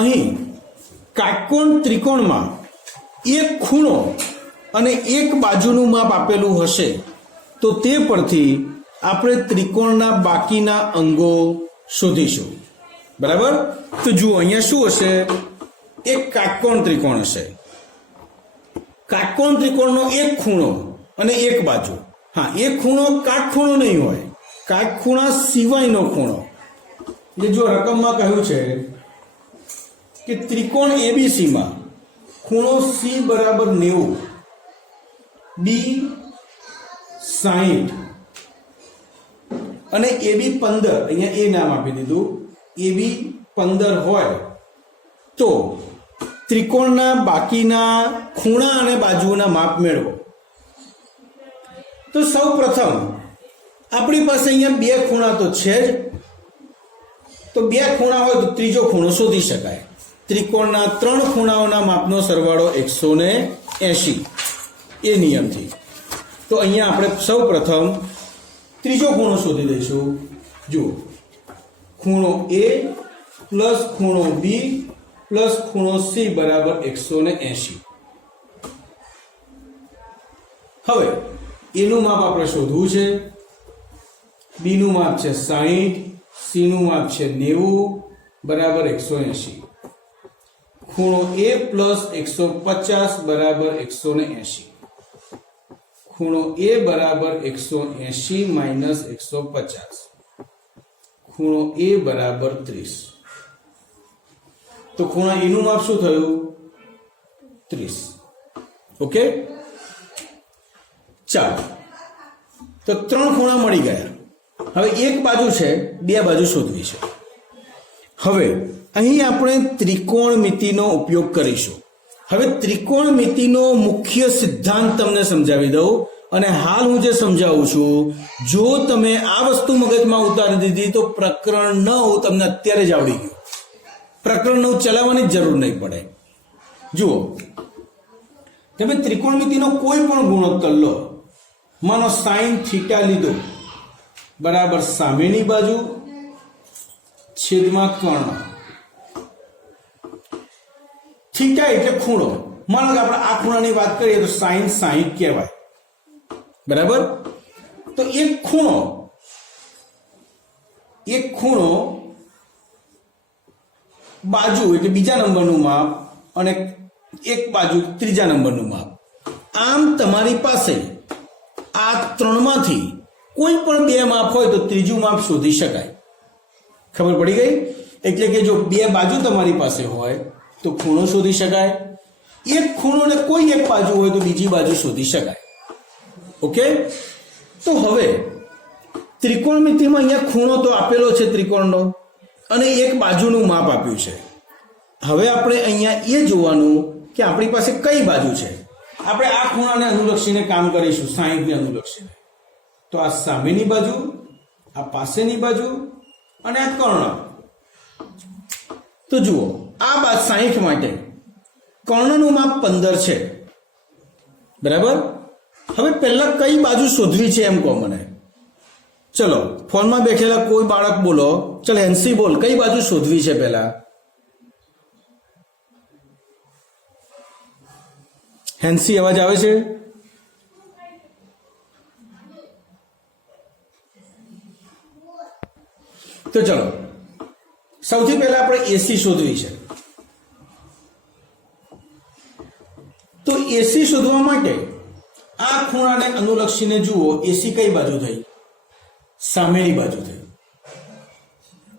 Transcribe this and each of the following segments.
અહીં કાટકોણ ત્રિકોણમાં એક ખૂણો અને એક બાજુનું માપ આપેલું હશે તો તે પરથી આપણે ત્રિકોણના બાકીના અંગો શોધીશું. બરાબર? તો જુઓ અહીંયા શું હશે, એક કાટકોણ ત્રિકોણ હશે. કાટકોણ ત્રિકોણનો એક ખૂણો અને એક બાજુ. હા, એક ખૂણો કાટખૂણો નહીં હોય, કાટખૂણા સિવાયનો ખૂણો. એટલે જો રકમમાં કહ્યું છે કે ત્રિકોણ એબીસી માં ખૂણો સી બરાબર 90, બી 60 અને એબી 15, અહીંયા એ નામ આપી દીધું, એબી 15 હોય તો ત્રિકોણના બાકીના ખૂણા અને બાજુઓના માપ મેળવો. તો સૌ પ્રથમ આપણી પાસે અહીંયા બે ખૂણા તો છે જ, તો બે ખૂણા હોય તો ત્રીજો ખૂણો શોધી શકાય. ત્રિકોણના 3 ખૂણાઓના માપનો સરવાળો 180 એ નિયમથી. તો અહીંયા આપણે સૌ પ્રથમ ત્રીજો ખૂણો શોધી દઈશું. જુઓ, ખૂણો એ પ્લસ ખૂણો બી પ્લસ ખૂણો સી બરાબર 180. હવે એનું માપ આપણે શોધવું છે. બી નું માપ છે 60, સી નું માપ છે 90 બરાબર 180. ખૂણો એ પ્લસ 150 બરાબર 180. ખૂણો એ બરાબર 180 માઇનસ 150. ખૂણો એ બરાબર 30. તો ખૂણા એનું માપ શું થયું? 30. ઓકે, ચાલો. તો 3 ખૂણા મળી ગયા. હવે એક બાજુ છે, બે બાજુ શોધવી છે. હવે અહીં આપણે ત્રિકોણમિતિનો ઉપયોગ કરીશું. હવે ત્રિકોણમિતિનો મુખ્ય સિદ્ધાંત તમને સમજાવી દઉં, અને હાલ હું જે સમજાવું છું, જો તમે આ વસ્તુ મગજમાં ઉતારી દીધી તો પ્રકરણ 9 તમને અત્યારે જ આવડી ગયું. પ્રકરણ 9 ચલાવવાની જ જરૂર નહીં પડે. જુઓ, તમે ત્રિકોણમિતિનો કોઈ પણ ગુણોત્તર લો, માનો સાઈન થીટા લીધો બરાબર સામેની બાજુ છેદમાં કર્ણ. થીટા એટલે ખૂણો. માનો કે આપણે આ ખૂણાની વાત કરીએ તો સાઈન 60 કહેવાય. બરાબર? તો એક ખૂણો બાજુ એટલે બીજા નંબરનું માપ, અને એક બાજુ ત્રીજા નંબરનું માપ. આમ તમારી પાસે આ 3 માંથી કોઈ પણ બે માપ હોય તો ત્રીજું માપ શોધી શકાય. ખબર પડી ગઈ? એટલે કે જો બે બાજુ તમારી પાસે હોય તો ખૂણો શોધી શકાય. એક ખૂણો ને કોઈ એક બાજુ હોય તો બીજી બાજુ શોધી શકાય. ઓકે, તો હવે ત્રિકોણમિતિમાં અહીંયા ખૂણો તો આપેલો છે ત્રિકોણનો, અને એક બાજુનું માપ આપ્યું છે. હવે આપણે અહીંયા એ જોવાનું કે આપણી પાસે કઈ બાજુ છે. આપણે આ ખૂણાને અનુલક્ષીને કામ કરીશું, 60 ને અનુલક્ષીને. તો આ સામેની બાજુ, આ પાસેની બાજુ અને આ કર્ણ. તો જુઓ, આ બાદ 60 માટે કર્ણનું માપ 15 છે. બરાબર? હવે પહેલા કઈ બાજુ શોધવી છે એમ કહો મને. ચલો, ફોનમાં બેઠેલા કોઈ બાળક બોલો, ચલો હેન્સી બોલ, કઈ બાજુ શોધવી છે પહેલા? હેન્સી, અવાજ આવે છે? તો ચલો, સૌથી પહેલા આપણે એસી શોધવી છે. તો એસી શોધવા માટે આ ખૂણાને અનુલક્ષીને જુઓ, એસી કઈ બાજુ થઈ? સામેની બાજુ થઈ.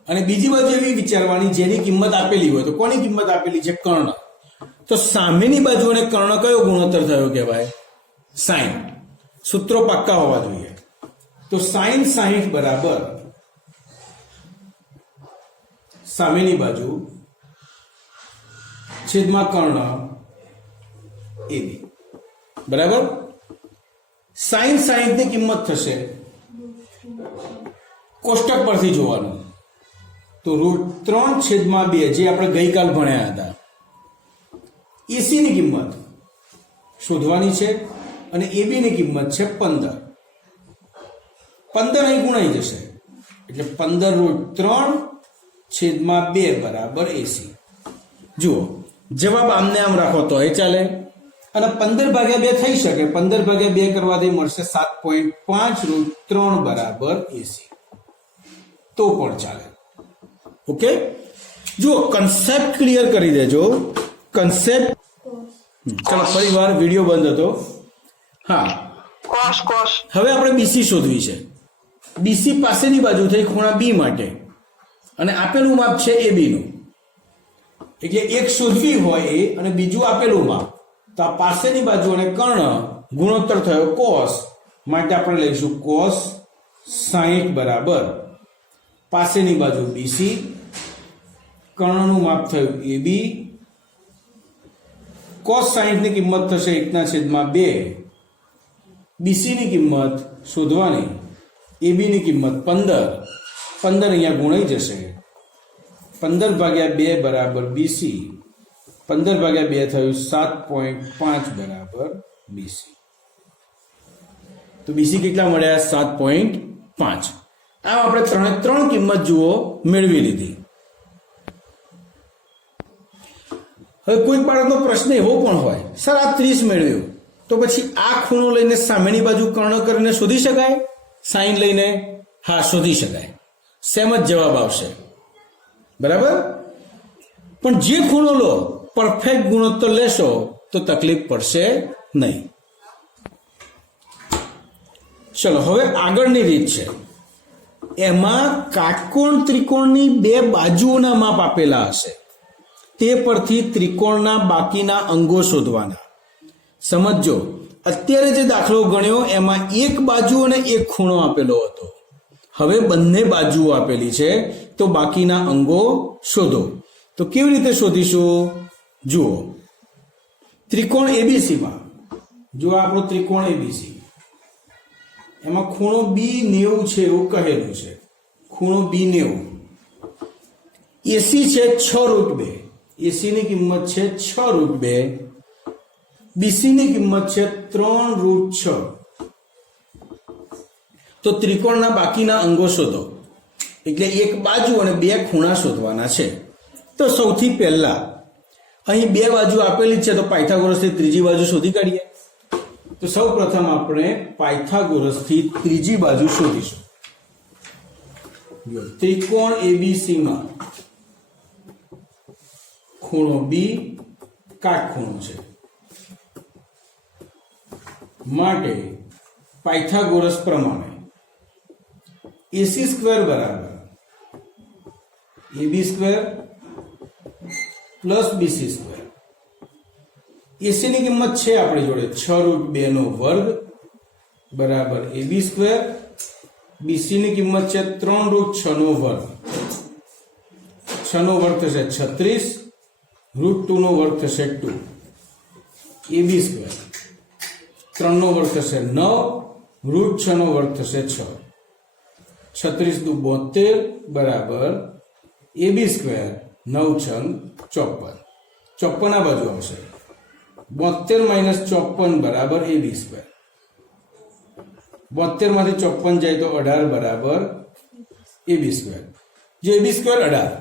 અને બીજી બાજુ એવી વિચારવાની જેની કિંમત આપેલી હોય. તો કોની કિંમત આપેલી છે? કર્ણ. તો સામેની બાજુ અને કર્ણ કયો ગુણોત્તર થયો કહેવાય? સાઈન. સૂત્રો પાક્કા હોવા જોઈએ. તો સાઈન 60 બરાબર સામેની બાજુ છેદમાં કર્ણ એબી. બરાબર? સાઈન 60 ની કિંમત થશે, કોષ્ટક પરથી જોવાનું, તો √3/2 જે આપણે ગઈકાલ ભણ્યા હતા. એસી ની કિંમત શોધવાની છે, અને એબી ની કિંમત છે 15. 15 અહીં ગુણાઈ જશે, એટલે 15√3/2 બરાબર 80. જુઓ જવાબ આમને આમ રાખો તો એ ચાલે અને 15/2 થઈ શકે 15/2 કરવાથી મળશે 7.5 √3 બરાબર 80 તો પણ ચાલે ઓકે જુઓ કન્સેપ્ટ ક્લિયર કરી દેજો કન્સેપ્ટ ચલો ફરી વાર વિડીયો બંધ હતો હા હવે આપણે બીસી શોધવી છે બીસી પાસેની બાજુ થઈ ખૂણા બી માટે અને આપેલું માપ છે એબી નું એટલે એક શોધવી હોય એ અને બીજું આપેલું માપ તો આ પાસેની બાજુ અને કર્ણ ગુણોત્તર થયો કોસ માટે આપણે લઈશું કોસ 60 બરાબર પાસેની બાજુ બીસી કર્ણનું માપ થયું એબી કોસ 60 ની કિંમત થશે 1/2 બીસી ની કિંમત શોધવાની એબી ની કિંમત 15 અહીંયા ગુણાઈ જશે 15/2 બરાબર બીસી 15/2 થયું 7.5 બરાબર બીસી તો બીસી કેટલા મળ્યા 7.5 આમ આપણે ત્રણ કિંમત જુઓ મેળવી લીધી હવે કોઈ બાળકનો પ્રશ્ન એવો પણ હોય સર આ 30 મેળવ્યું તો પછી આ ખૂણો લઈને સામેની બાજુ કર્ણ કરીને શોધી શકાય સાઈન લઈને હા શોધી શકાય સેમ જ જવાબ આવશે બરાબર પણ જે ખૂણો લો પરફેક્ટ ગુણોત્તર લેશો તો તકલીફ પડશે નહીં ચલો હવે આગળની રીત છે એમાં કાટકોણ ત્રિકોણની બે બાજુઓના માપ આપેલા હશે તે પરથી ત્રિકોણના બાકીના અંગો શોધવાના સમજો અત્યારે જે દાખલો ગણ્યો એમાં એક બાજુ અને એક ખૂણો આપેલો હતો હવે બંને બાજુઓ આપેલી છે તો બાકીના અંગો શોધો તો કેવી રીતે શોધીશું જુઓ ત્રિકોણ એબીસી માં જો આપણો ત્રિકોણ એબીસી એમાં ખૂણો બી 90 છે એવું કહેલું છે ખૂણો બી 90 એસી છે 6√2 એસી ની કિંમત છે 6√2 બીસી ની કિંમત છે 3√6 તો ત્રિકોણના બાકીના અંગો શોધો એટલે એક બાજુ અને બે ખૂણા શોધવાના છે તો સૌથી પહેલા અહીં બે બાજુ આપેલી છે તો પાયથાગોરસથી ત્રીજી બાજુ શોધી કાઢીએ તો સૌ પ્રથમ આપણે પાયથાગોરસથી ત્રીજી બાજુ શોધીશું ત્રિકોણ એબીસી માં ખૂણો બી કાટખૂણો છે માટે પાયથાગોરસ પ્રમાણે AC² બરાબર AB² પ્લસ BC². AC ની કિંમત છે આપણી જોડે 6√2 નો વર્ગ બરાબર AB². BC ની કિંમત છે 3√6 નો વર્ગ. 6 નો વર્ગ થશે 36, √2 નો વર્ગ થશે 2. AB². 3 નો વર્ગ થશે 9, √6 નો વર્ગ થશે 6. 36 દુ 72 બરાબર AB². 9 છંગ 54. 54 આ બાજુ આવશે. 72 - 54 બરાબર AB². 72 માંથી 54 જાય તો 18 બરાબર AB². જે AB² 18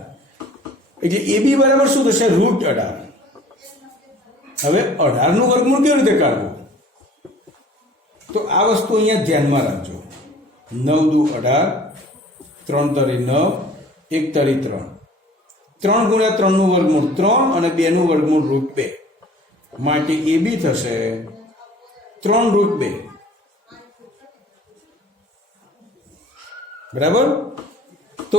એટલે AB બરાબર શું થશે? √18. હવે 18 નું વર્ગમૂળ કેવી રીતે કાઢવું? તો આ વસ્તુ અહીંયા ધ્યાનમાં રાખજો. 9 દુ 18, 3 તરી 9, 1 તરી 3. 3 ગુણ્યા 3 નું વર્ગમૂળ 3 અને 2 નું વર્ગમૂળ √2. માટે AB થશે 3√2. બરાબર? તો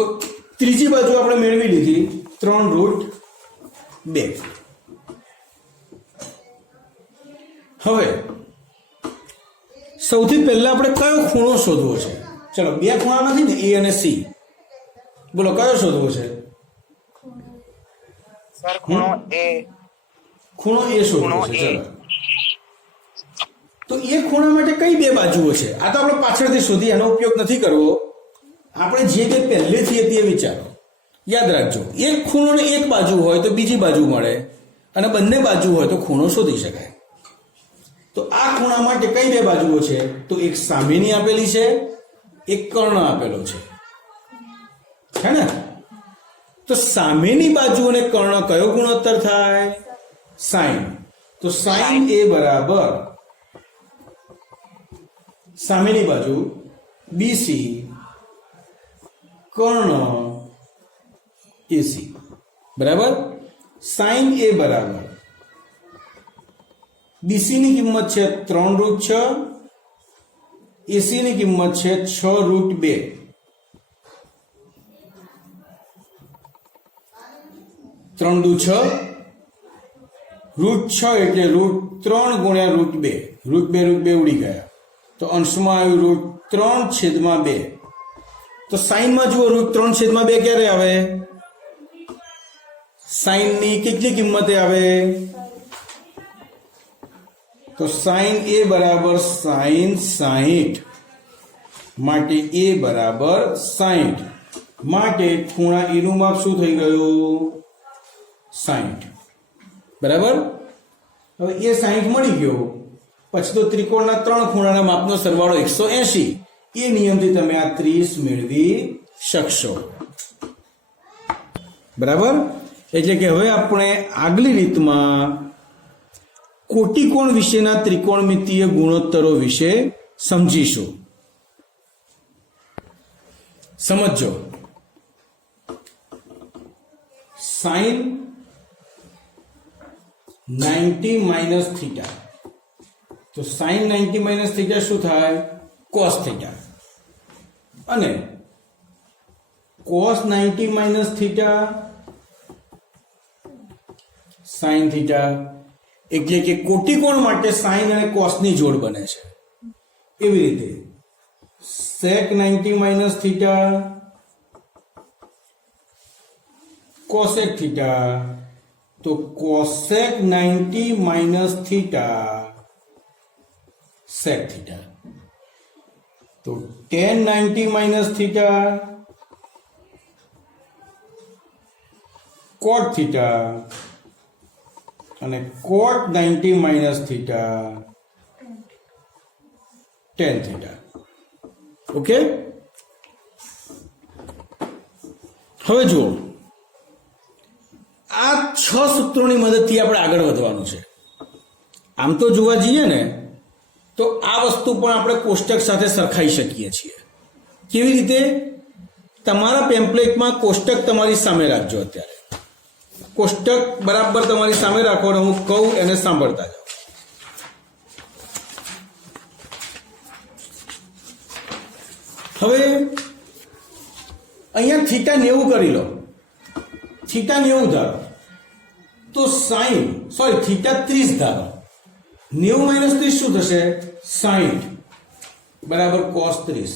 ત્રીજી બાજુ આપણે મેળવી લીધી 3√2. હવે સૌથી પહેલા આપણે કયો ખૂણો શોધવો છે? ચલો, બે ખૂણા નથી ને, A અને C. બોલો કયો શોધવો છે? ખૂણો A શોધવો છે. ચલો, તો એ ખૂણા માટે કઈ બે બાજુઓ છે? આ તો આપણે પાછળથી શોધી, એનો ઉપયોગ નથી કરવો. આપણે જે બે પહેલેથી હતી એ વિચારો. યાદ રાખજો, એક ખૂણો ને એક બાજુ હોય તો બીજી બાજુ મળે, અને બંને બાજુ હોય તો ખૂણો શોધી શકાય. તો આ ખૂણા માટે કઈ બે બાજુઓ છે? તો એક સામેની આપેલી છે, એક કર્ણ આપેલો છે, હે ને? તો સામેની બાજુ અને કર્ણ કયો ગુણોત્તર થાય? સાઈન. તો સાઈન એ બરાબર સામેની બાજુ બીસી કર્ણ એસી. બરાબર. સાઈન એ બરાબર બીસી ની કિંમત છે 3√6, એસી ની કિંમત છે 6√2. 3 દુ 6, √6 એટલે √3 ગુણ્યા √2. √2 ઉડી ગયા તો અંશમાં આવ્યું √3/2. તો સાઈનમાં જુઓ √3/2 ક્યારે આવે? સાઈનની કેટલી કિંમતે આવે? તો સાઈન એ બરાબર સાઈન 60 માટે એ બરાબર 60 માટે ખૂણા એ નું માપ શું થઈ ગયું? 60. બરાબર. હવે એ 60 મળી ગયો પછી તો ત્રિકોણના 3 ખૂણાના માપનો સરવાળો 180. એ નિયમથી તમે આ 30 મેળવી શકશો. બરાબર. એટલે કે હવે આપણે આગલી રીતમાં કોટિકોણ વિશેના ત્રિકોણમિતીય ગુણોત્તરો વિશે સમજીશું. સમજો. Sine 90 minus theta. તો સાઈન 90 માઇનસ થીટા શું થાય? Cos theta. અને cos 90 minus theta sine theta. એટલે કે કોટિકોણ માટે સાઈન અને કોસની જોડ બને છે. એવી રીતે sec 90 minus theta cosec theta. તો cosec 90 minus theta sec theta. તો tan 90 minus theta cot theta અને cot 90 minus theta tan theta. Okay. હવે જુઓ આ 6 સૂત્રોની મદદથી આપણે આગળ વધવાનું છે. આમ તો જોવા જઈએ ને તો આ વસ્તુ પણ આપણે કોષ્ટક સાથે સરખાઈ શકીએ છીએ. કેવી રીતે? તમારા પેમ્પલેટમાં કોષ્ટક તમારી સામે રાખજો. અત્યારે કોષ્ટક બરાબર તમારી સામે રાખો અને હું કહું એને સાંભળતા જાઓ. હવે અહીંયા થીટા 90 કરી લો. થીટા 90 ધારો તો સાઈન થીટા 30 ધારો. 90 માઇનસ 30 શું થશે? 60 બરાબર કોસ 30.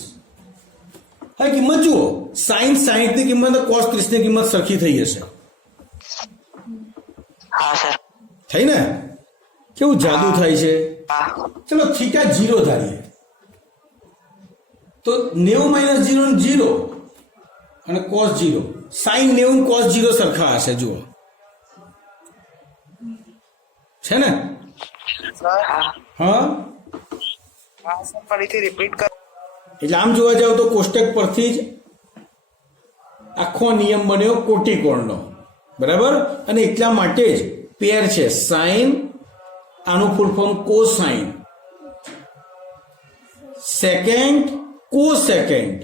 હવે કિંમત જુઓ. સાઈન 60 ની કિંમત કોસ 30 ની કિંમત સરખી થઈ જશે. થઈ ને? કેવું જાદુ થાય છે. ચલો થીટા 0 ધારીએ તો 90 માઇનસ 0 0 અને કોસ 0. સાઈન 90 કોસ 0 સરખા હશે. જુઓ છે ને? હા. ફરીથી રિપીટ કર. એટલે આમ જોવા જાવ તો કોષ્ટક પરથી જ આખો નિયમ બન્યો કોટિકોણનો. બરાબર. અને એટલા માટે જ પેર છે સાઈન, આનું full form cosine, secant cosecant,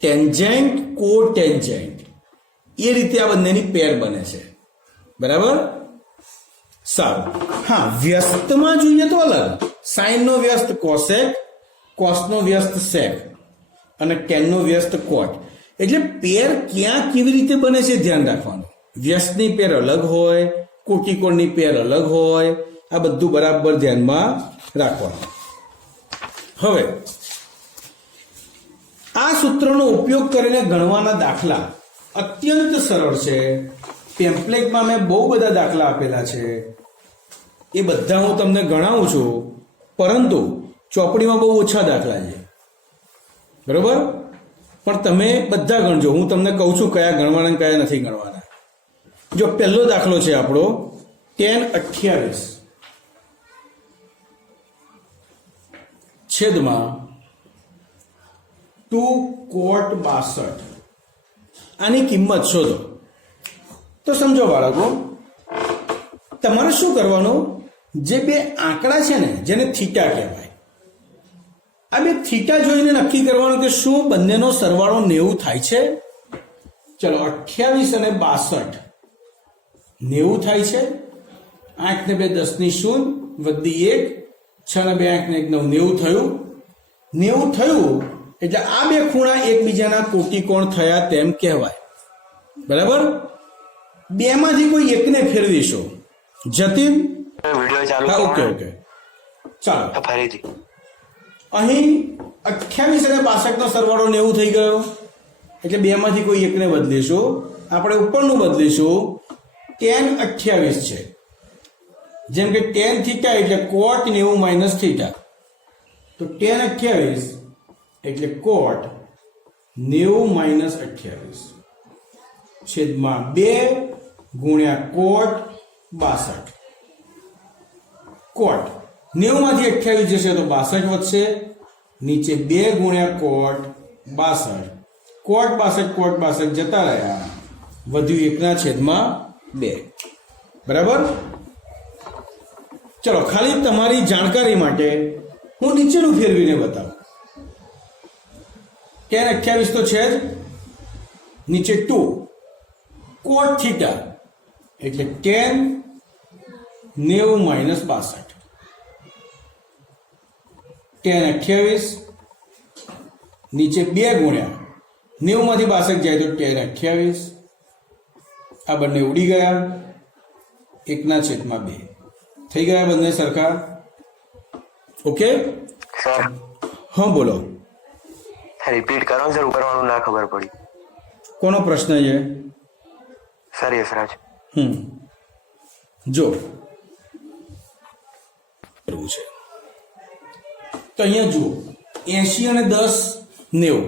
tangent cotangent. એ રીતે આ બંનેની પેર બને છે. બરાબર. સારું. હા, વ્યસ્તમાં જોઈએ તો અલગ. સાઈન નો વ્યસ્ત કોસેક, કોસનો વ્યસ્ત સેક અને ટેનનો વ્યસ્ત કોટ. એટલે પેર ક્યાં કેવી રીતે બને છે ધ્યાન રાખવાનું. વ્યસ્તની પેર અલગ હોય, કોટિકોણની પેર અલગ હોય. આ બધું બરાબર ધ્યાનમાં રાખવાનું. હવે આ સૂત્રનો ઉપયોગ કરીને ગણવાના દાખલા અત્યંત સરળ છે. ટેમ્પલેટમાં મેં બહુ બધા દાખલા આપેલા છે. એ બધા હું તમને ગણાવું છું, પરંતુ ચોપડીમાં બહુ ઓછા દાખલા છે. બરોબર. પણ તમે બધા ગણજો. હું તમને કહું છું કયા ગણવાના કયા નથી ગણવાના. જો પહેલો દાખલો છે આપણો tan 28 છેદમાં 2 cot 62. આની કિંમત શોધો. તો સમજો બાળકો, તમારે શું કરવાનું, જે બે આંકડા છે ને જેને થીટા કહેવાય, આ બે થીટા જોઈને નક્કી કરવાનું કે શું બંનેનો સરવાળો 90 થાય છે. ચલો 28 અને 62 90 થાય છે. 8 ને 2 10 ની 0 વધી 1, 6 ને 2 8 ને 1 9 90 થયું. 90 થયું એટલે આ બે ખૂણા એકબીજાના કોટિકોણ થયા તેમ કહેવાય. બરાબર. બે માંથી કોઈ એકને ફેરવીશું. જતીન, વિડિયો ચાલુ હા, ઓકે કરો. ઓકે, ચાલો. ફરીથી અહીં 28 અને 62 નો સરવાળો 90 થઈ ગયો એટલે બે માંથી કોઈ એકને બદલીશું. આપણે ઉપરનું બદલીશું. tan 28 છે, જેમ કે tan થીટા એટલે cot 90 માઇનસ થીટા, તો tan 28 એટલે cot 90 માઇનસ 28 છેદમાં 2 ગુણ્યા cot 62. cot 90 માંથી 28 જશે તો 62 વધશે, નીચે 2 ગુણ્યા cot 62. cot 62 જતા રહ્યા, વધ્યું 1 ના છેદમાં 2. બરાબર. ચલો, ખાલી તમારી જાણકારી માટે હું નીચેનું ફેરવીને બતાવું. tan 28 તો છે જ, નીચે 2 cot થીટા એટલે tan 90 માઇનસ 62. tan 28 નીચે 2 ગુણ્યા 90 માંથી 62 જાય તો tan 28. આ બંને ઉડી ગયા, 1 ના છેદમાં 2 થઈ ગયા, બંને સરખા. ઓકે સર, હા બોલો. રિપીટ કરો સર, ઉપરવાળું ના ખબર પડી. કોનો પ્રશ્ન છે? સર યશરાજ. જો કરવું છે તો અહીંયા જુઓ, 80 અને 10 90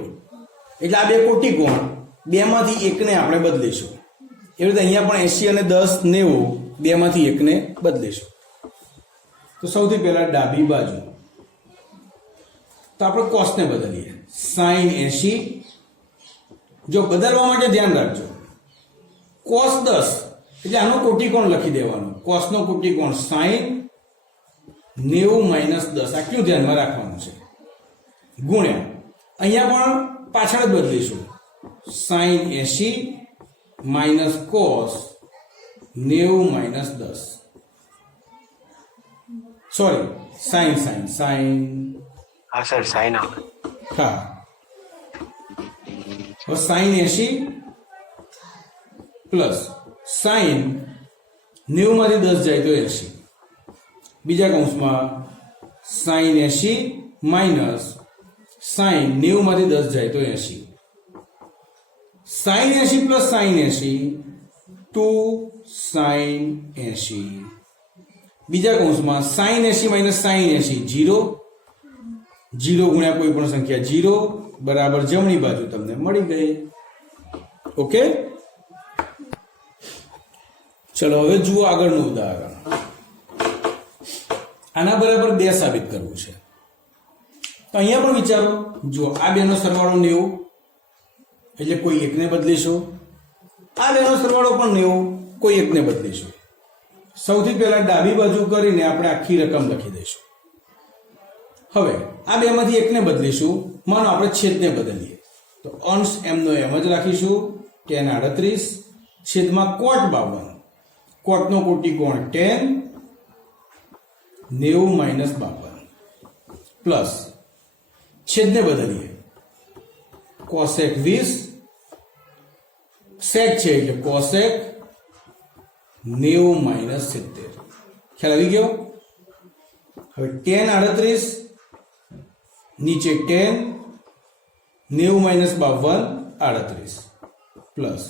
એટલે આ બે કોટિકોણ, બે માંથી એકને આપણે બદલીશું. એવી રીતે અહીંયા પણ 80 અને 10 90 બે માંથી એકને બદલીશું. તો સૌથી પહેલા ડાબી બાજુ તો આપણે કોસને બદલીએ. sin 80, જો બદલવા માટે ધ્યાન રાખજો, cos 10 એટલે આનો કોટિકોણ લખી દેવાનો, cosનો કોટિકોણ sin 90 માઇનસ 10, આટલું ધ્યાનમાં રાખવાનું છે. ગુણ્યા અહીંયા પણ પાછળ જ બદલીશું, sin 80 minus cos 90 minus 10, sorry sin હા સર, સાઈન આવે. હા. હવે sin 80 પ્લસ sin 90 માંથી 10 જાય તો 80, બીજા કૌંસમાં sin 80 માઇનસ sin 90 માંથી 10 જાય તો 80. sin 80 પ્લસ sin 80 2 sin 80, બીજા કૌંસમાં sin 80 માઇનસ sin 80 0, 0 ગુણ્યા કોઈ પણ સંખ્યા 0 બરાબર જમણી બાજુ તમને મળી ગઈ. ઓકે, ચલો હવે જુઓ આગળનું ઉદાહરણ. આના બરાબર 2 સાબિત કરવું છે. તો અહીંયા પણ વિચારો, જો આ બેનો સરવાળો 90 એટલે કોઈ એકને બદલીશું, આ બેનો સરવાળો પણ 90 કોઈ એકને બદલીશું. સૌથી પહેલા ડાબી બાજુ કરીને આપણે આખી રકમ લખી દઈશું. હવે આ બેમાંથી એકને બદલીશું, માનો આપણે છેદને બદલીએ તો અંશ એમનો એમ જ રાખીશું, tan 38 છેદમાં cot 52, કોટનો કોટિકોણ tan 90 માઇનસ 52 પ્લસ છેદને બદલીએ, cosec 20 sec છે એટલે cosec 90 માઇનસ 70. ખ્યાલ આવી ગયો? હવે tan 38 નીચે tan 90 માઇનસ 52 38 પ્લસ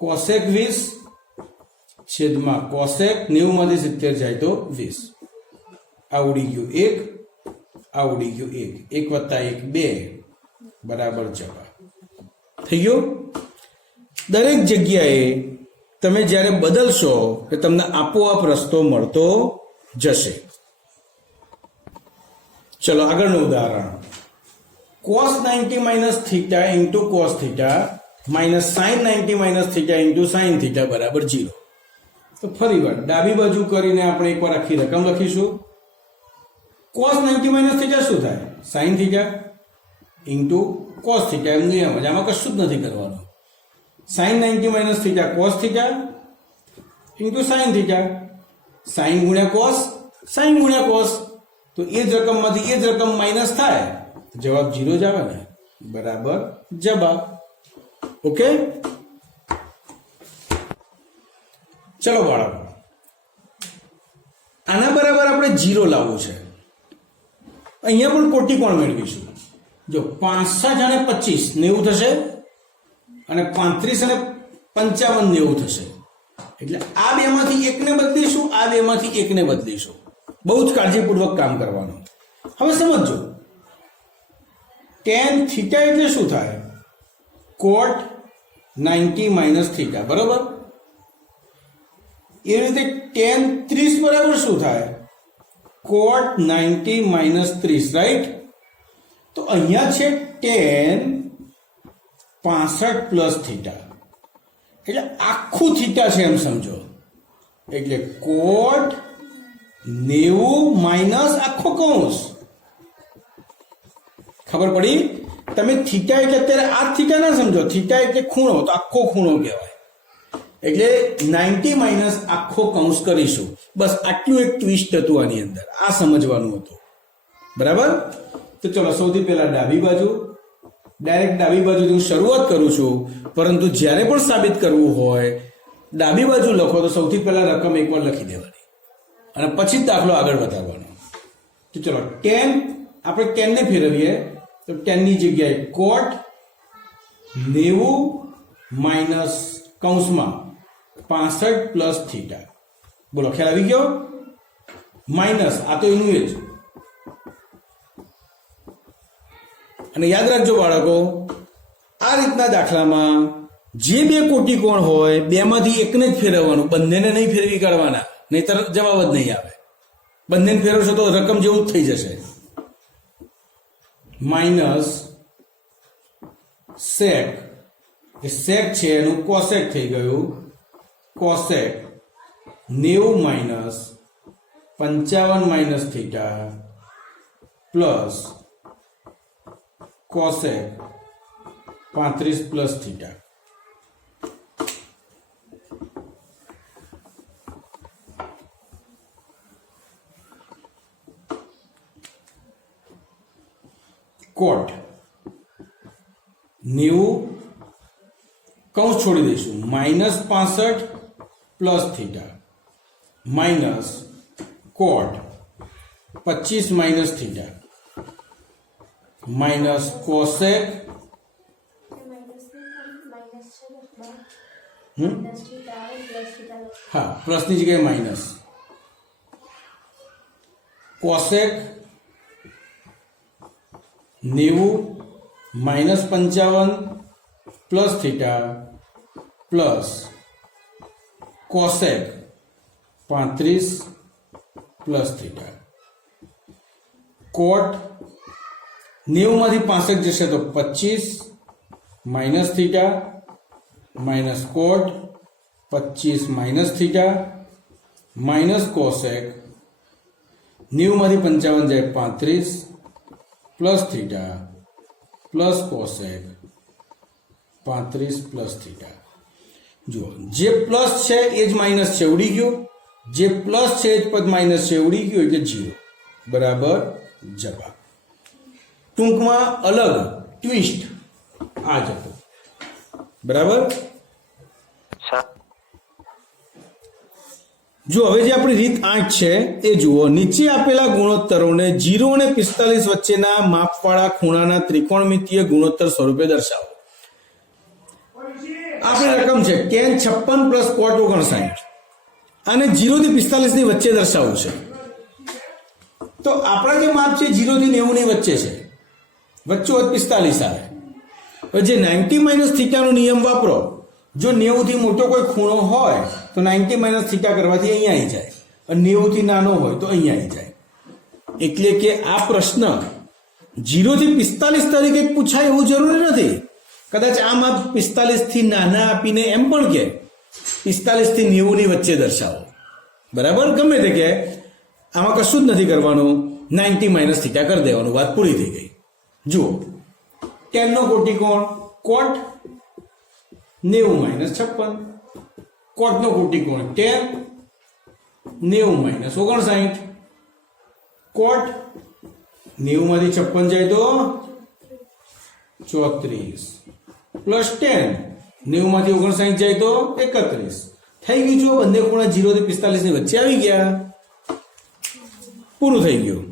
cosec 20 છેદમાં cosec 90 માંથી 70 જાય તો 20. આ ઉડી ગયું 1, આ ઉડી ગયું 1, 1 વત્તા 1 2 બરાબર જવાબ થઈ ગયો. દરેક જગ્યાએ તમે જ્યારે બદલશો કે તમને આપોઆપ રસ્તો મળતો જશે. ચલો આગળનું ઉદાહરણ. cos 90 minus theta into cos theta minus sign 90 minus theta into sine theta બરાબર 0. તો ફરી વાર ડાબી બાજુ કરીને આપણે એકવાર આખી રકમ લખીશું. cos 90 માઇનસ થીટા શું થાય? Sine theta into cos theta, એમનું એમ જ, આમાં કશું જ નથી કરવાનું. Sine 90 minus theta cos theta into sine theta, sine ગુણ્યા cos, સાઇન ગુણ્યા cos. તો એ જ રકમમાંથી એ જ રકમ માઇનસ થાય, જવાબ 0 જ આવે ને, બરાબર જવાબ. ઓકે, ચલો બાળકો, આના બરાબર આપણે 0 લાવવું છે. અહીંયા પણ કોટિકોણ મેળવીશું. જો 65 અને 25 90 થશે, અને 35 અને 55 90 થશે. એટલે આ બેમાંથી એકને બદલીશું, આ બેમાંથી એકને બદલીશું. બહુ જ કાળજીપૂર્વક કામ કરવાનું. હવે સમજો, tan થીટા એટલે શું થાય? cot 90 માઇનસ થીટા, બરોબર. એ રીતે tan 30 બરાબર શું થાય? cot 90 minus 30, right. તો અહીંયા છે tan 65 પ્લસ થીટા, એટલે આખું થીટા છે એમ સમજો. એટલે cot 90 માઇનસ આખો કૌંસ. ખબર પડી? તમે થીટા એટલે અત્યારે આ થીટા ના સમજો, થીટા એટલે ખૂણો, તો આખો ખૂણો કહેવાય. એટલે 90 માઇનસ આખો કૌંસ કરીશું. બસ આટલું એક ટ્વિસ્ટ હતું આની અંદર, આ સમજવાનું હતું, બરાબર. તો ચલો સૌથી પહેલા ડાબી બાજુ, ડાયરેક્ટ ડાબી બાજુથી હું શરૂઆત કરું છું, પરંતુ જ્યારે પણ સાબિત કરવું હોય ડાબી બાજુ લખો તો સૌથી પહેલા રકમ એકવાર લખી દેવાની અને પછી જ દાખલો આગળ વધારવાનો. તો ચલો tan, આપણે tan ને ફેરવીએ તો tan ની જગ્યાએ cot 90 માઇનસ કૌંસમાં 65 પ્લસ થીટા. બોલો, ખ્યાલ આવી ગયો? માઇનસ, આ તો એનું એ જ. અને યાદ રાખજો બાળકો, આ રીતના દાખલામાં જે બે કોટિકોણ હોય બેમાંથી એકને જ ફેરવવાનું, બંનેને નહીં ફેરવી કાઢવાના, નહીતર જવાબ જ નહીં આવે. બંનેને ફેરવશો તો રકમ જેવું જ થઈ જશે. માઇનસ sec, એ sec છે એનું cosec થઈ ગયું. cosec 90 minus 55 minus theta plus cosec 35 plus theta. cot 90 કૌંસ છોડી દઈશું, minus 65 plus theta minus cot 25 minus theta minus cosec હા પ્લસની જગ્યાએ minus cosec 90 minus 55 plus theta plus cosec 35 plus theta. cot 90 માંથી 65 જશે તો 25 minus theta minus cot 25 minus theta minus cosec 90 માંથી 55 જાય 35 plus theta plus cosec 35 plus theta. જુઓ, જે plus છે એ જ માઇનસ છે, ઉડી ગયું. જે પ્લસ છે એ જ પદ માઇનસ છે, ઉડી ગયું, એટલે 0 બરાબર જવાબ. ટૂંકમાં અલગ ટ્વિસ્ટ આ જ હતું, બરાબર. જો હવે જે આપણી રીત 8 છે એ જુઓ. નીચે આપેલા ગુણોત્તરોને 0 અને 45 વચ્ચેના માપવાળા ખૂણાના ત્રિકોણમિતીય ગુણોત્તર સ્વરૂપે દર્શાવો. આપણી રકમ છે tan 56 પ્લસ cot 59, અને 0 થી 45 ની વચ્ચે દર્શાવવું છે. તો આપણા જે માપ છે 0 થી 90 ની વચ્ચે છે, વચ્ચે 45 આવે. હવે જે 90 માઇનસ થીટાનો નિયમ વાપરો. જો 90 થી મોટો કોઈ ખૂણો હોય તો 90 માઇનસ થીટા કરવાથી અહીંયા આવી જાય, અને 90 થી નાનો હોય તો અહીંયા આવી જાય. એટલે કે આ પ્રશ્ન 0 થી 45 તરીકે પૂછાય એવું જરૂરી નથી. કદાચ આ માપ 45 થી નાના આપીને એમ પણ કે 45 થી 90 ની વચ્ચે દર્શાવો, બરાબર, ગમે તે કે આમાં કશું જ નથી કરવાનું, 90 માઇનસ થીટા કરી દેવાનું, વાત પૂરી થઈ ગઈ. જુઓ, 10 નો કોટિકોણ કોટ 90 માઇનસ 56, કોટનો કોટિકોણ 10 90 માઇનસ 59, કોટ 90 માંથી 56 જાય તો 34 પ્લસ 10 90 માંથી 59 જાય તો 31 થઈ ગયું. જો બંને ખૂણા 0 થી 45 ની વચ્ચે આવી ગયા, પૂરું થઈ ગયું.